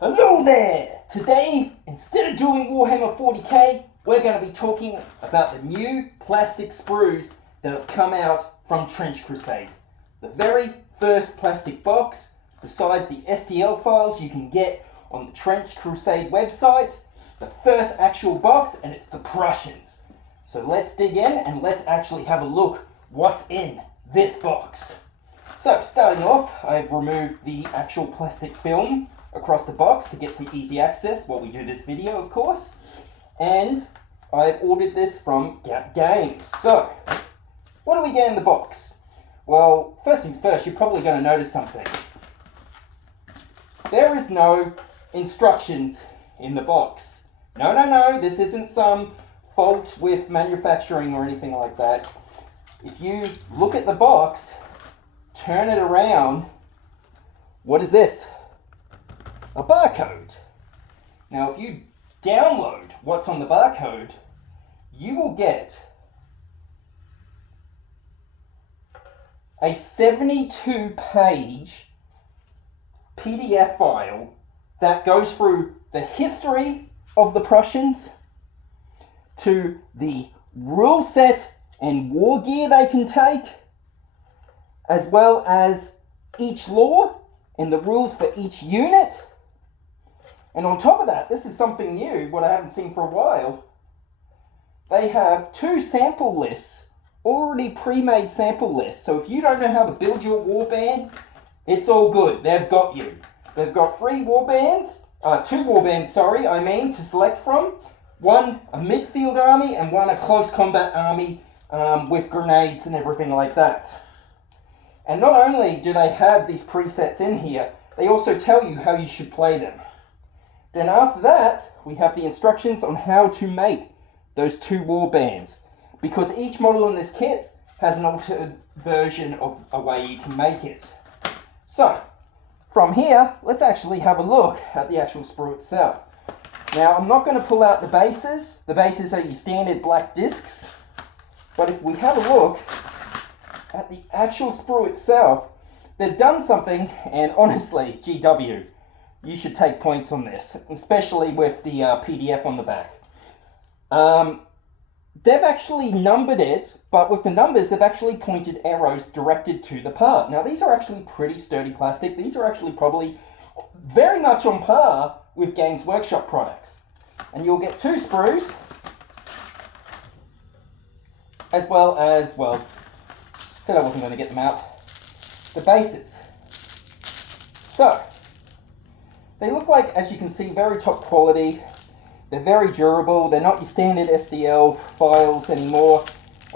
Hello there! Today, instead of doing Warhammer 40k, we're going to be talking about the new plastic sprues that have come out from Trench Crusade. The very first plastic box, besides the STL files you can get on the Trench Crusade website, the first actual box, and it's the Prussians. So let's dig in and let's actually have a look what's in this box. So starting off, I've removed the actual plastic film across the box to get some easy access while we do this video, of course. And I've ordered this from Games. So, what do we get in the box? Well, first things first, you're probably going to notice something. There is no instructions in the box. No, this isn't some fault with manufacturing or anything like that. If you look at the box, turn it around, what is this? A barcode. Now, if you download what's on the barcode, you will get a 72-page PDF file that goes through the history of the Prussians to the rule set and war gear they can take, as well as each law and the rules for each unit. And on top of that, this is something new, what I haven't seen for a while. They have 2 sample lists, already pre-made sample lists. So if you don't know how to build your warband, it's all good. They've got you. They've got 2 warbands, to select from. One, a midfield army, and one, a close combat army with grenades and everything like that. And not only do they have these presets in here, they also tell you how you should play them. Then after that, we have the instructions on how to make those 2 warbands, because each model in this kit has an altered version of a way you can make it. So, from here, let's actually have a look at the actual sprue itself. Now, I'm not going to pull out the bases. The bases are your standard black discs. But if we have a look at the actual sprue itself, they've done something, and honestly, GW, you should take points on this, especially with the PDF on the back. They've actually numbered it, but with the numbers, they've actually pointed arrows directed to the part. Now, these are actually pretty sturdy plastic. These are actually probably very much on par with Games Workshop products. And you'll get 2 sprues, as well as, well, said I wasn't going to get them out, the bases. So, they look like, as you can see, very top quality. They're very durable. They're not your standard STL files anymore.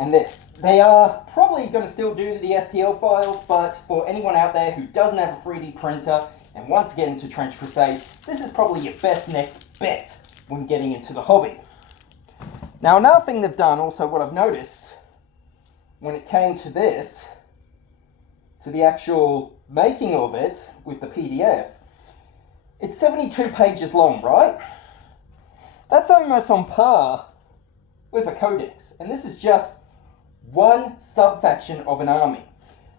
And this, they are probably going to still do the STL files, but for anyone out there who doesn't have a 3D printer and wants to get into Trench Crusade, this is probably your best next bet when getting into the hobby. Now, another thing they've done, also what I've noticed, when it came to this, to the actual making of it with the PDF, it's 72 pages long, right? That's almost on par with a codex. And this is just one sub-faction of an army.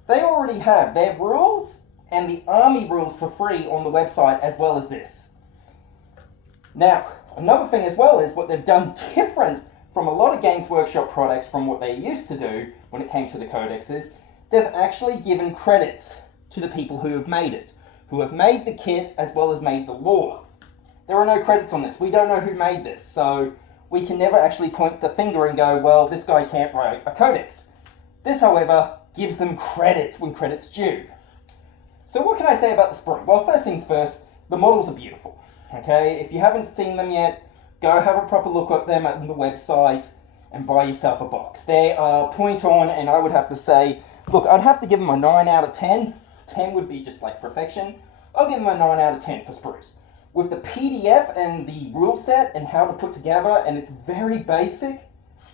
They already have their rules and the army rules for free on the website, as well as this. Now, another thing as well is what they've done different from a lot of Games Workshop products from what they used to do when it came to the codexes. They've actually given credits to the people who have made it, who have made the kit as well as made the lore. There are no credits on this. We don't know who made this, so we can never actually point the finger and go, well, this guy can't write a codex. This, however, gives them credit when credit's due. So what can I say about the sprue? Well, first things first, the models are beautiful. Okay, if you haven't seen them yet, go have a proper look at them on the website and buy yourself a box. They are point on, and I would have to say, look, I'd have to give them a 9 out of 10. 10 would be just like perfection. I'll give them a 9 out of 10 for sprues. With the PDF and the rule set and how to put together, and it's very basic,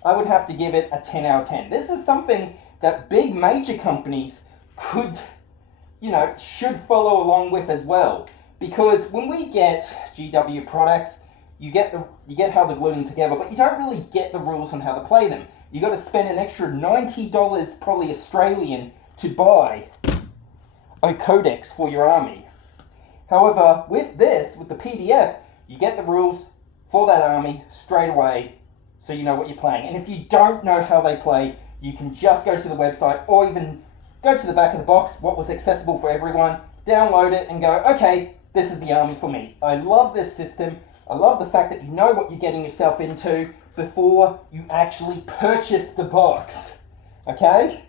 I would have to give it a 10 out of 10. This is something that big major companies could, should follow along with as well. Because when we get GW products, you get how they're glued together, but you don't really get the rules on how to play them. You got to spend an extra $90, probably Australian, to buy a codex for your army. However, with this, with the PDF, you get the rules for that army straight away, so you know what you're playing. And if you don't know how they play, you can just go to the website or even go to the back of the box, what was accessible for everyone, download it and go, okay, this is the army for me. I love this system. I love the fact that you know what you're getting yourself into before you actually purchase the box. Okay?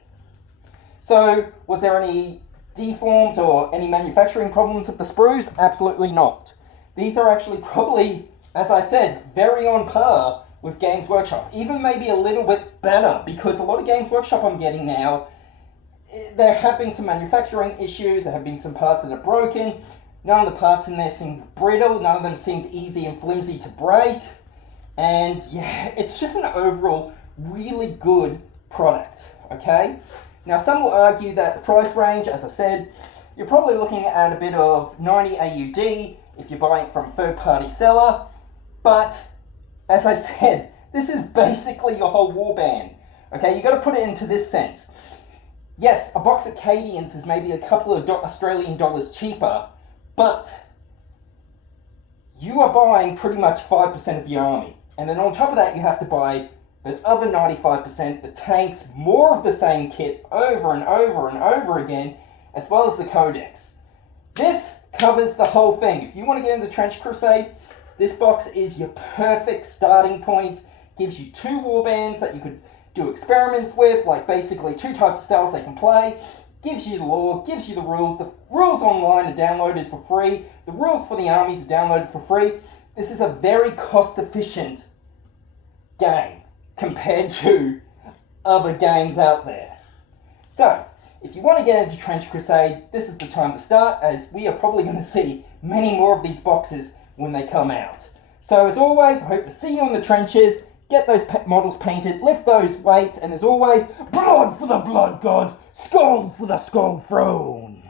So, was there any deforms or any manufacturing problems with the sprues? Absolutely not. These are actually probably, as I said, very on par with Games Workshop. Even maybe a little bit better, because a lot of Games Workshop I'm getting now, there have been some manufacturing issues, there have been some parts that are broken. None of the parts in there seemed brittle, none of them seemed easy and flimsy to break. And yeah, it's just an overall really good product, okay? Now some will argue that the price range, as I said, you're probably looking at a bit of 90 AUD if you're buying it from a third-party seller. But, as I said, this is basically your whole warband, okay? You've got to put it into this sense. Yes, a box of Cadians is maybe a couple of Australian dollars cheaper, but you are buying pretty much 5% of your army. And then on top of that, you have to buy the other 95%, the tanks, more of the same kit over and over and over again, as well as the codex. This covers the whole thing. If you want to get into Trench Crusade, this box is your perfect starting point. Gives you 2 warbands that you could do experiments with, like basically 2 types of styles they can play. Gives you the lore, gives you the rules. The rules online are downloaded for free. The rules for the armies are downloaded for free. This is a very cost-efficient game compared to other games out there. So, if you want to get into Trench Crusade, this is the time to start, as we are probably going to see many more of these boxes when they come out. So as always, I hope to see you in the trenches, get those models painted, lift those weights, and as always, blood for the blood god, skulls for the skull throne.